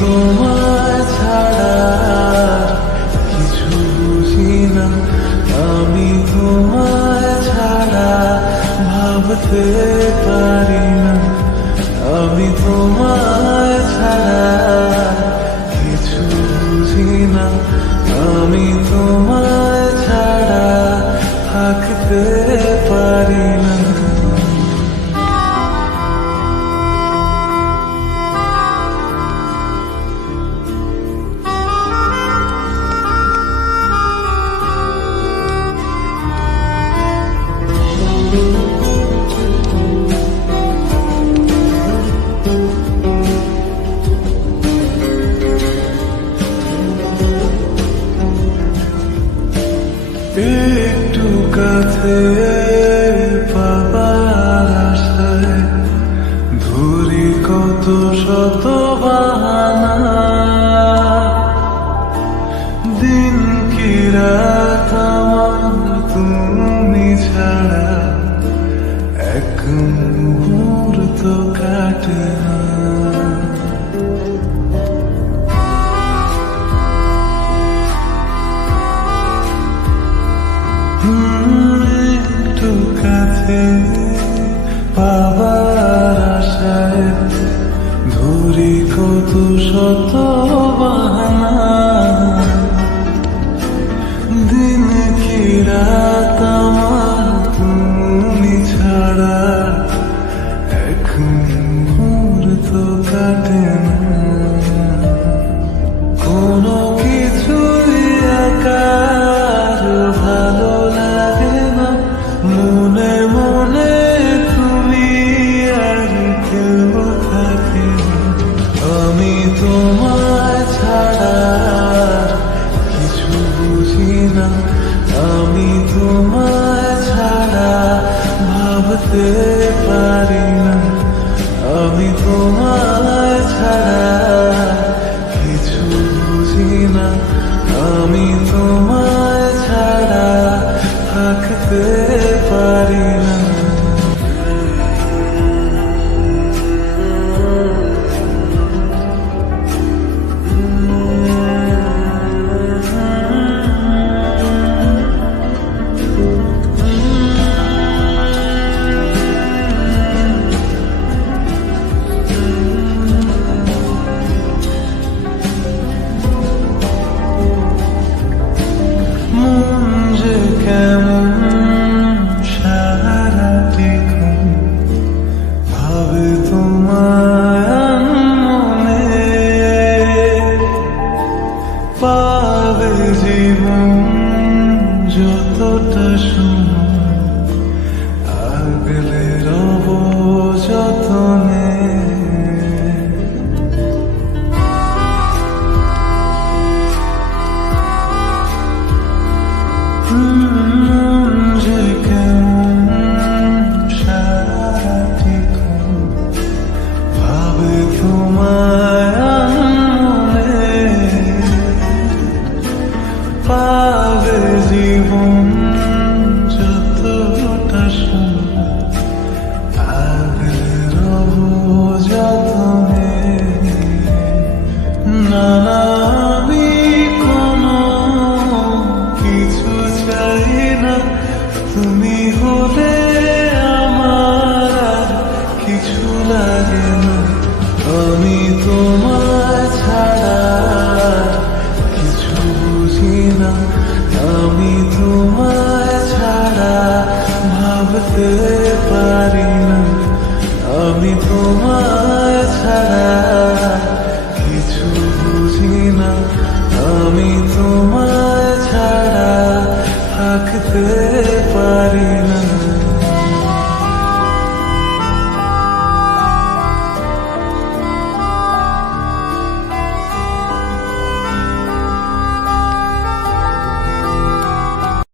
তোমায় ছাড়া কিছু বুঝি না, আমি তোমায় ছাড়া ভাবতে পারি না, আমি তোমায় ছাড়া কিছু বুঝি না, আমি তোমায় ছাড়া থাকতে পারি না। একটু কাছে পাবার আশায় ধরি কত শত বাহানা, দিন কি রাত আমার তুমি ছাড়া এক মুহূর্ত কাটে না। একটু কাছে পাবার আশায় ধরি কত শত বাহানা, দিন কি রাত আমার তুমি ছাড়া এক মুহূর্ত কাটে না। কোনো কিছুই একার ভালো লাগে না, মনে মনে তুমি আর কেউ থাকে না, আমি তোমায় ছাড়া কিছু বুঝি না, আমি তোমায় ছাড়া ভাবতে পারি না, আমি তোমায় ছাড়া কিছু বুঝি না, আমি তোমায় ছাড়া থাকতে পারি না। কেমন সারাটিক্ষণ ভাবে তোমার মনে, পাবে জীবন যতটা সময় আগলে রব যতনে। ভাবে তোমার মনে, পাবে জীবন যতটা সময় আগলে রব যতনে। নানা আমি কোনো কিছু চাই না, তুমি হলে আমার আর কিছু লাগে না, আমি তোমায় ছাড়া কিছু বুঝি না, আমি তোমায় ছাড়া ভাবতে পারি না, আমি তোমায় ছাড়া